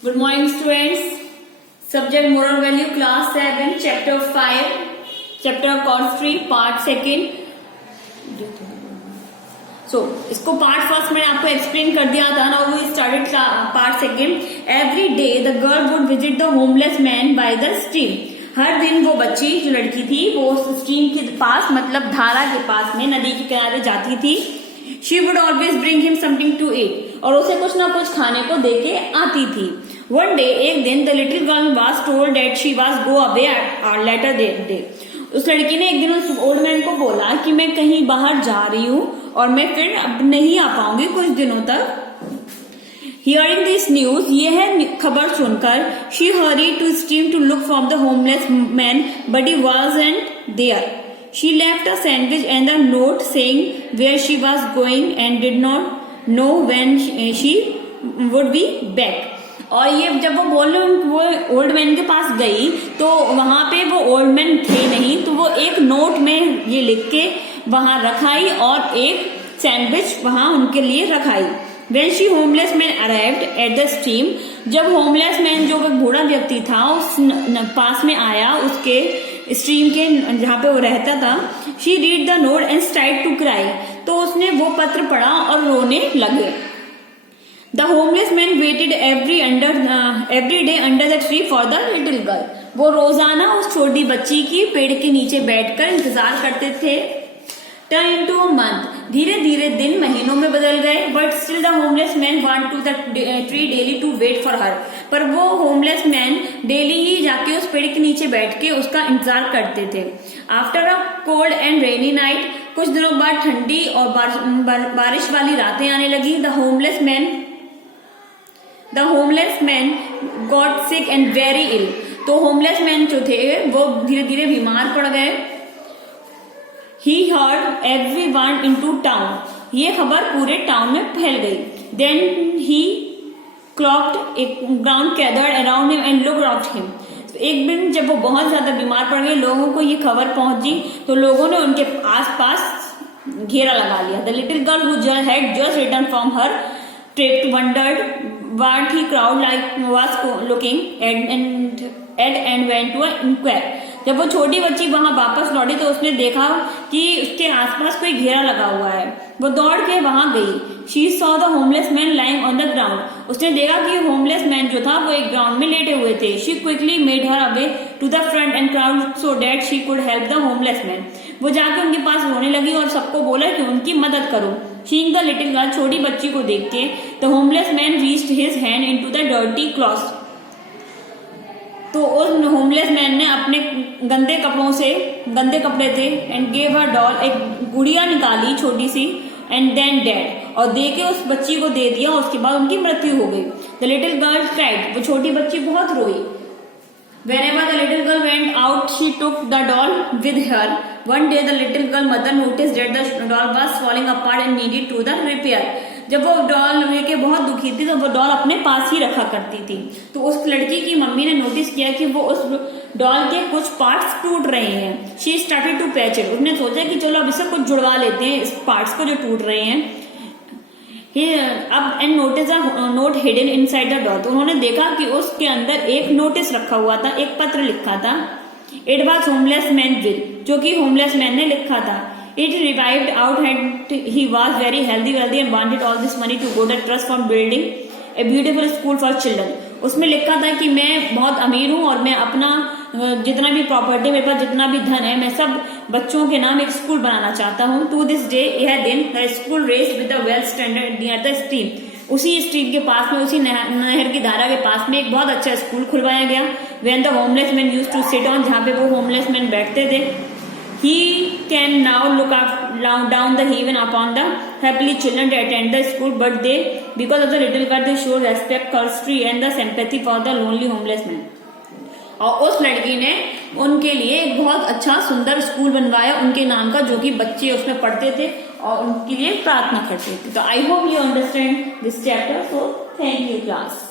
Good morning, students. Subject moral value, class 7, chapter 5, chapter chemistry, part 2. So, इसको part first मैंने आपको explain कर दिया था ना. वो started part 2. Every day the girl would visit the homeless man by the stream. हर दिन वो बच्ची जो लड़की थी वो स्ट्रीम के पास मतलब धारा के पास में नदी के किनारे जाती थी. She would always bring him something to eat. और उसे कुछ ना कुछ खाने को देके आती थी. One day, एक दिन the little girl was told that she was go away later that day. उस लड़की ने एक दिन उस ओल्ड मैन को बोला कि मैं कहीं बाहर जा रही हूँ और मैं फिर अब नहीं आ पाऊंगी कुछ दिनों तक. Hearing this news, यह खबर सुनकर she hurried to stream to look for the homeless man, but he wasn't there. She left a sandwich and a note saying where she was going and did not know when she would be back. और ये जब वो वो old man के पास गई तो वहां पे वो ओल्ड मैन थे नहीं, तो वो एक नोट में ये लिख के वहां रखाई और एक सैंडविच वहां उनके लिए रखाई. When she homeless man arrived at the stream, जब होमलेस मैन जो एक बूढ़ा व्यक्ति था उस पास में आया उसके स्ट्रीम के जहाँ पे वो रहता था, she read the note and started to cry. तो उसने वो पत्र पढ़ा और रोने लगे. The homeless man waited every day under the tree for the little girl. वो रोजाना उस छोटी बच्ची की पेड़ के नीचे बैठकर इंतजार करते थे. Turn into a month. धीरे धीरे दिन महीनों में बदल गए. But still the homeless man went to the tree daily to wait for her. पर वो होमलेस मैन डेली ही जाके उस पेड़ के नीचे बैठ के उसका इंतजार करते थे. After a cold and rainy night, कुछ दिनों बाद ठंडी और बारिश वाली रातें आने लगी. The homeless man got sick and very ill. तो होमलेस मैन जो थे वो धीरे धीरे बीमार पड़ गए. He heard everyone into town. ये खबर पूरे टाउन में फैल गई. Then he clocked a crowd gathered around him and looked at him. एक दिन जब वो बहुत ज्यादा बीमार पड़ गए, लोगों को ये खबर पहुंची तो लोगों ने उनके आसपास घेरा लगा लिया. The little girl who had just returned from her trip wondered what the crowd was looking at and went to inquire. जब वो छोटी बच्ची वहां वापस लौटी तो उसने देखा कि उसके आसपास कोई घेरा लगा हुआ है. वो दौड़ के वहां गई. She saw the homeless man lying on the ground. उसने देखा कि होमलेस मैन जो था वो एक ग्राउंड में लेटे हुए थे. She quickly made her way to the front and crowd so that she could help the homeless man. वो जाके उनके पास रोने लगी और सबको बोला कि उनकी मदद करो. Seeing the little girl, छोटी बच्ची को देख के the homeless man reached his hand into the dirty cloth. तो उस होमलेस मैन ने अपने गंदे कपड़े थे एंड गेव हर डॉल, एक गुड़िया निकाली छोटी सी, एंड देन डेड, और दे के उस बच्ची को दे दिया. उसके बाद उनकी मृत्यु हो गई. The little girl cried. वो छोटी बच्ची बहुत रोई. Whenever the little girl went out, she took the doll with her. One day, the little girl mother noticed that the doll was falling apart and needed to the repair. जब वो doll लेके बहुत दुखी थी तो वो doll अपने पास ही रखा करती थी. तो उस लड़की की मम्मी ने नोटिस किया कि वो उस डॉल के कुछ पार्ट्स टूट रहे हैं. She started to patch it. उसने सोचा कि चलो अब इसे कुछ जुड़वा लेते हैं, इस पार्ट्स को जो टूट रहे हैं. अब and notice note hidden inside the doll. तो उन्होंने देखा कि उसके अंदर एक नोटिस रखा हुआ था, एक पत्र लिखा था. It was homeless man will, जो कि होमलेस मैन ने लिखा था. It revived out and he was very wealthy and wanted all this money to go to trust for building a beautiful school for children. उसमें लिखा था कि मैं बहुत अमीर हूँ और मैं अपना जितना भी प्रॉपर्टी मेरे पास जितना भी धन है मैं सब बच्चों के नाम एक स्कूल बनाना चाहता हूँ. टू दिस डे, यह दिन the school raised with the well standard near the stream. उसी स्ट्रीम के पास में, उसी नहर की धारा के पास में एक बहुत अच्छा स्कूल खुलवाया गया. When the homeless man used to sit on, जहाँ पे वो होमलेस मैन बैठते थे. He can now look down the heaven upon the happily children that attend the school, but they, because of the little girl, they show respect, courtesy and the sympathy for the lonely homeless man. और उस लड़की ने उनके लिए एक बहुत अच्छा सुंदर स्कूल बनवाया उनके नाम का, जो कि बच्चे उसमें पढ़ते थे और उनके लिए प्रार्थना करते थे. तो I hope you understand this chapter. So thank you class.